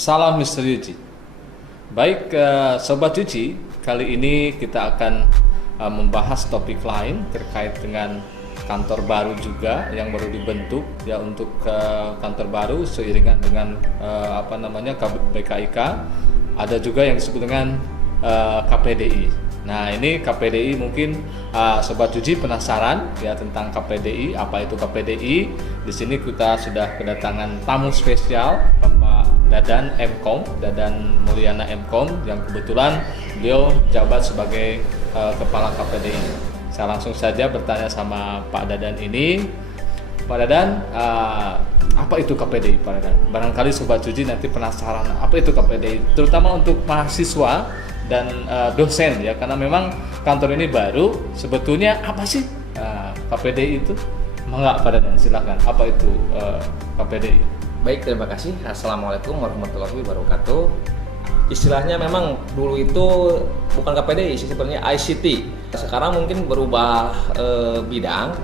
Salam Mr. Yuji. Baik, Sobat Yuji, kali ini kita akan membahas topik lain terkait dengan kantor baru juga yang baru dibentuk ya, untuk kantor baru seiringan dengan BKIK. Ada juga yang disebut dengan KPDI. Nah, ini KPDI mungkin Sobat Yuji penasaran ya tentang KPDI. Apa itu KPDI? Di sini kita sudah kedatangan tamu spesial, Bapak Dadan M.Com, Dadan Mulyana M.Com, yang kebetulan beliau jabat sebagai Kepala KPDI. Saya langsung saja bertanya sama Pak Dadan ini. Pak Dadan, apa itu KPDI, Pak Dadan? Barangkali Sobat Yuji nanti penasaran apa itu KPDI, terutama untuk mahasiswa dan dosen ya, karena memang kantor ini baru. Sebetulnya apa sih KPDI itu? Mangga Pak Dadan, silakan. Apa itu KPDI? Baik, terima kasih. Assalamualaikum warahmatullahi wabarakatuh. Istilahnya memang dulu itu bukan KPDI sih, sebenarnya ICT. Sekarang mungkin berubah bidang,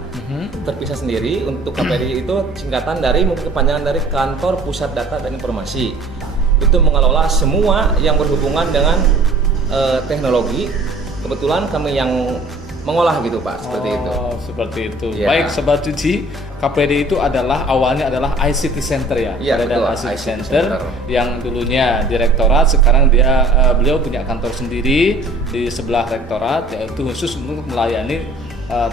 terpisah sendiri. Untuk KPDI itu singkatan dari, mungkin kepanjangan dari Kantor Pusat Data dan Informasi. Itu mengelola semua yang berhubungan dengan teknologi. Kebetulan kami yang mengolah gitu Pak, seperti itu. Seperti itu. Ya. Baik Sobat Yuji, KPDI itu awalnya adalah ICT Center ya. Iya, betul. ICT Center yang dulunya direktorat, sekarang beliau punya kantor sendiri di sebelah rektorat, yaitu khusus untuk melayani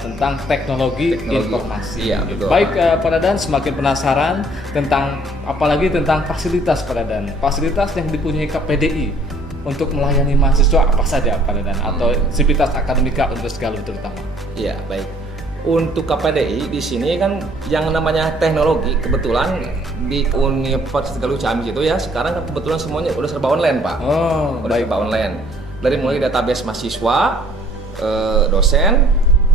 tentang teknologi informasi. Iya, betul. Baik Pak Dadan, semakin penasaran tentang apalagi tentang fasilitas Pak Dadan. Fasilitas yang dipunyai KPDI untuk melayani mahasiswa apa saja Pak Dadan, atau sivitas akademika Universitas Galuh terutama. Iya, baik. Untuk KPDI di sini kan yang namanya teknologi, kebetulan di Universitas Galuh Ciamis itu ya, sekarang kan kebetulan semuanya udah serba online Pak. Udah serba online. Dari mulai database mahasiswa, dosen,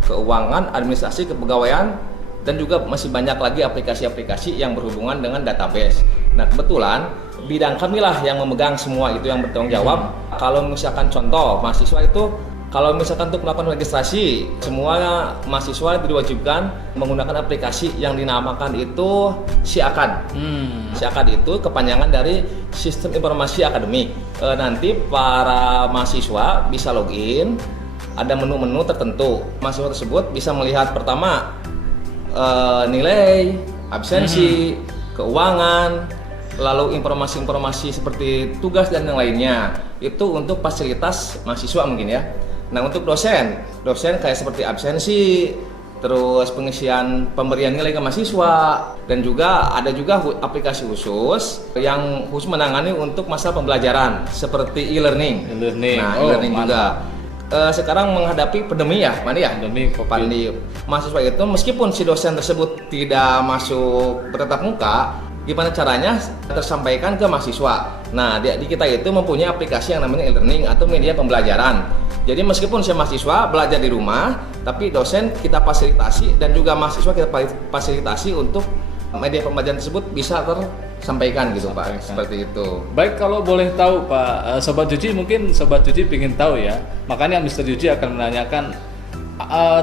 keuangan, administrasi, kepegawaian, dan juga masih banyak lagi aplikasi-aplikasi yang berhubungan dengan database. Nah, kebetulan bidang kamilah yang memegang semua itu, yang bertanggung jawab. Kalau misalkan contoh mahasiswa itu, kalau misalkan untuk melakukan registrasi, semua mahasiswa diwajibkan menggunakan aplikasi yang dinamakan itu SIAKAD. SIAKAD itu kepanjangan dari Sistem Informasi Akademik. Nanti para mahasiswa bisa login, ada menu-menu tertentu. Mahasiswa tersebut bisa melihat pertama nilai, absensi, keuangan, lalu informasi-informasi seperti tugas dan yang lainnya. Itu untuk fasilitas mahasiswa mungkin ya. Nah, untuk dosen kayak seperti absensi, terus pengisian pemberian nilai ke mahasiswa, dan juga ada juga aplikasi khusus yang khusus menangani untuk masa pembelajaran seperti e-learning. Nah, e-learning juga. Sekarang menghadapi pandemi ya, pandemi mahasiswa itu meskipun si dosen tersebut tidak masuk bertatap muka, gimana caranya tersampaikan ke mahasiswa. Nah, di kita itu mempunyai aplikasi yang namanya e-learning atau media pembelajaran. Jadi meskipun si mahasiswa belajar di rumah, tapi dosen kita fasilitasi dan juga mahasiswa kita fasilitasi untuk media pembelajaran tersebut bisa tersampaikan gitu Pak, seperti itu. Baik, kalau boleh tahu Pak, Sobat Yuji, mungkin Sobat Yuji ingin tahu ya, makanya Mr. Yuji akan menanyakan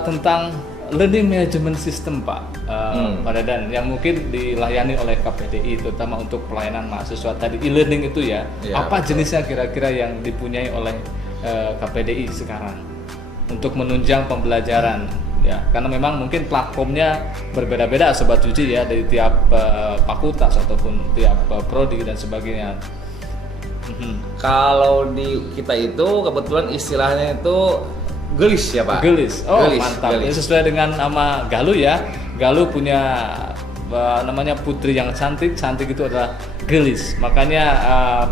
tentang Learning Management System Pak, Pak Dadan, yang mungkin dilayani oleh KPDI terutama untuk pelayanan mahasiswa tadi, e-learning itu ya. Apa jenisnya kira-kira yang dipunyai oleh KPDI sekarang untuk menunjang pembelajaran ya, karena memang mungkin platformnya berbeda-beda Sobat Yuji ya, dari tiap fakultas ataupun tiap prodi dan sebagainya. Kalau di kita itu kebetulan istilahnya itu gelis ya Pak. Gelis. Mantap. Ini sesuai dengan nama Galuh ya. Galuh punya namanya putri yang cantik itu adalah gelis. Makanya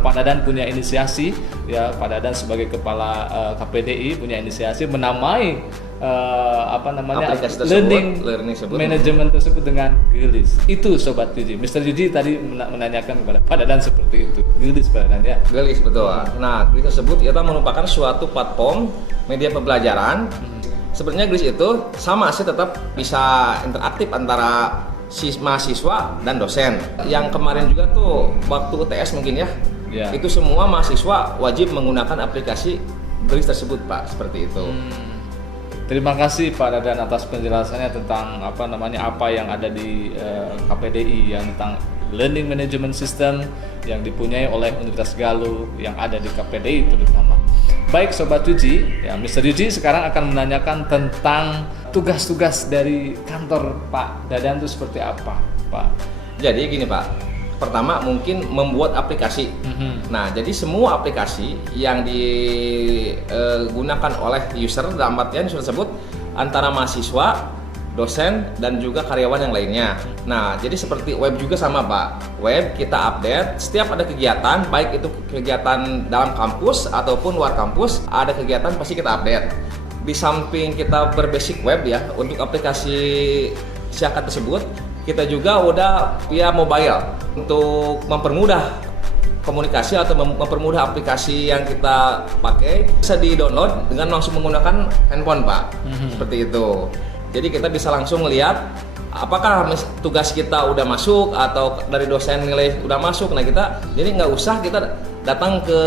Pak Dadan punya inisiasi ya, Pak Dadan sebagai kepala KPDI punya inisiasi menamai learning management tersebut dengan gelis. Itu Sobat Yuji. Mr. Yuji tadi menanyakan kepada Pak Dadan seperti itu. Gelis Pak Dadan ya. Gelis, betul. Nah, gelis tersebut itu merupakan suatu platform media pembelajaran. Sebenarnya gelis itu sama sih, tetap bisa interaktif antara si mahasiswa dan dosen. Yang kemarin juga tuh waktu UTS mungkin ya. Itu semua mahasiswa wajib menggunakan aplikasi gelis tersebut Pak, seperti itu. Terima kasih Pak Dadan atas penjelasannya tentang apa yang ada di KPDI yang tentang Learning Management System yang dipunyai oleh Universitas Galuh yang ada di KPDI terutama. Baik Sobat Yuji, ya Mr. Yuji sekarang akan menanyakan tentang tugas-tugas dari kantor Pak Dadan itu seperti apa, Pak? Jadi gini Pak, pertama mungkin membuat aplikasi. Nah, jadi semua aplikasi yang digunakan oleh user dalam artian sudah sebut antara mahasiswa, dosen, dan juga karyawan yang lainnya. Nah, jadi seperti web juga sama Pak. Web kita update, setiap ada kegiatan, baik itu kegiatan dalam kampus ataupun luar kampus, ada kegiatan pasti kita update. Di samping kita berbasic web ya, untuk aplikasi Siakat tersebut, kita juga udah via mobile untuk mempermudah komunikasi atau mempermudah aplikasi yang kita pakai bisa di-download dengan langsung menggunakan handphone Pak. Seperti itu. Jadi kita bisa langsung melihat apakah tugas kita udah masuk atau dari dosen nilai udah masuk. Nah kita jadi nggak usah kita datang ke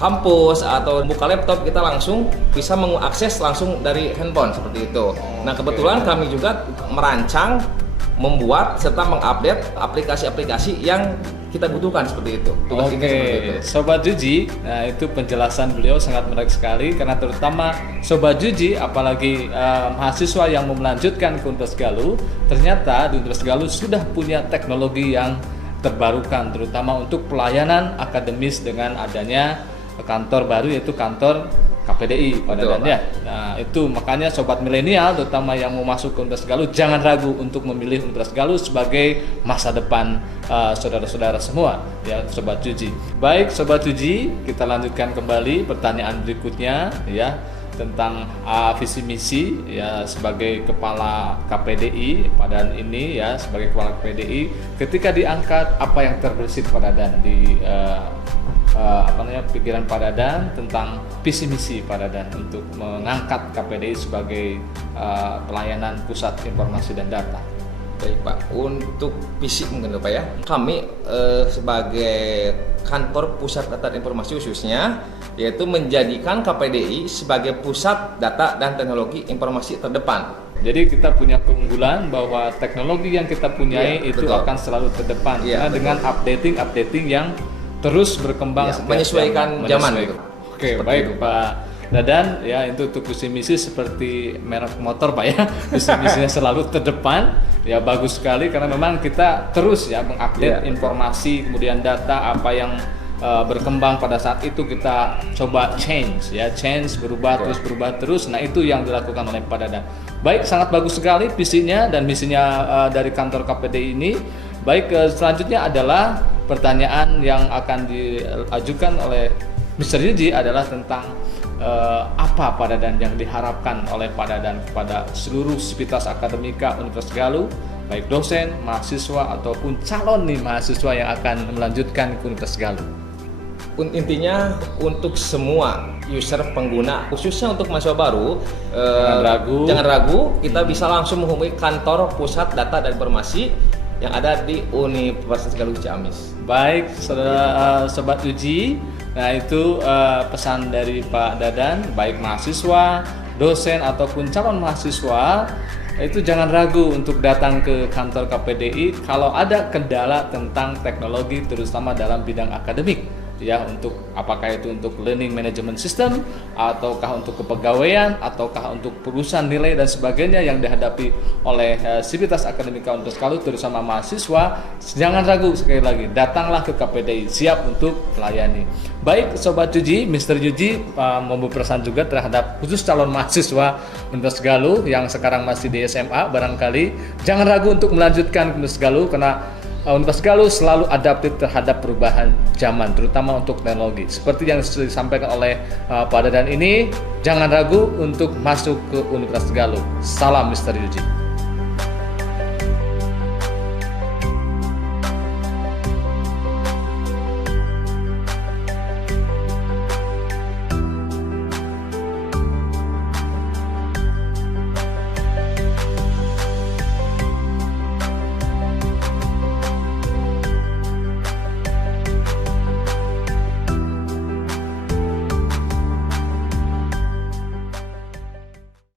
kampus atau buka laptop, kita langsung bisa mengakses langsung dari handphone seperti itu. Nah kebetulan kami juga merancang, membuat serta mengupdate aplikasi-aplikasi yang kita butuhkan seperti itu. Sobat Juji, nah itu penjelasan beliau sangat menarik sekali karena terutama Sobat Juji, apalagi mahasiswa yang mau melanjutkan ke Universitas Galuh, ternyata di Universitas Galuh sudah punya teknologi yang terbarukan, terutama untuk pelayanan akademis dengan adanya kantor baru yaitu kantor KPDI pada Dadan. Nah itu makanya sobat milenial terutama yang mau masuk ke Universitas Galuh jangan ragu untuk memilih Universitas Galuh sebagai masa depan saudara-saudara semua ya Sobat Juji. Baik Sobat Juji, kita lanjutkan kembali pertanyaan berikutnya ya tentang visi misi ya sebagai kepala KPDI pada ini ya sebagai kepala KPDI ketika diangkat apa yang terbersit pada Dadan di pikiran Pak Dadan tentang visi misi Pak Dadan untuk mengangkat KPDI sebagai pelayanan pusat informasi dan data. Baik Pak, untuk visi mungkin Pak ya, kami sebagai kantor pusat data dan informasi khususnya yaitu menjadikan KPDI sebagai pusat data dan teknologi informasi terdepan. Jadi kita punya keunggulan bahwa teknologi yang kita punyai itu betul, akan selalu terdepan karena dengan updating yang terus berkembang menyesuaikan zaman gitu. Oke, baik itu. Pak Dadan ya itu untuk visi misi seperti merek motor Pak ya. Visi misinya selalu terdepan. Ya bagus sekali karena memang kita terus ya mengupdate informasi kemudian data apa yang berkembang pada saat itu kita coba change berubah terus. Nah, itu yang dilakukan oleh Pak Dadan. Baik, sangat bagus sekali visinya dan misinya dari kantor KPDI ini. Baik, selanjutnya adalah pertanyaan yang akan diajukan oleh Mr. Yuji adalah tentang apa Pak Dadan yang diharapkan oleh Pak Dadan kepada seluruh sivitas akademika Universitas Galuh, baik dosen, mahasiswa ataupun calon nih mahasiswa yang akan melanjutkan ke Universitas Galuh. Intinya untuk semua user pengguna, khususnya untuk mahasiswa baru, jangan ragu, kita bisa langsung menghubungi kantor pusat data dan informasi yang ada di Universitas Galuh Ciamis. Baik, Sobat Uji, nah itu pesan dari Pak Dadan, baik mahasiswa, dosen ataupun calon mahasiswa, itu jangan ragu untuk datang ke kantor KPDI kalau ada kendala tentang teknologi terutama dalam bidang akademik. Ya, untuk apakah itu untuk learning management system ataukah untuk kepegawaian ataukah untuk perusahaan nilai dan sebagainya yang dihadapi oleh sivitas akademika Universitas Galuh terutama mahasiswa, jangan ragu, sekali lagi datanglah ke KPDI siap untuk melayani. Baik Sobat Yuji, Mr. Yuji memberi pesan juga terhadap khusus calon mahasiswa Universitas Galuh yang sekarang masih di SMA, barangkali jangan ragu untuk melanjutkan ke Universitas Galuh karena Universitas Galuh selalu adaptif terhadap perubahan zaman, terutama untuk teknologi. Seperti yang sudah disampaikan oleh Pak Dadan ini, jangan ragu untuk masuk ke Universitas Galuh. Salam Mr. Yuji.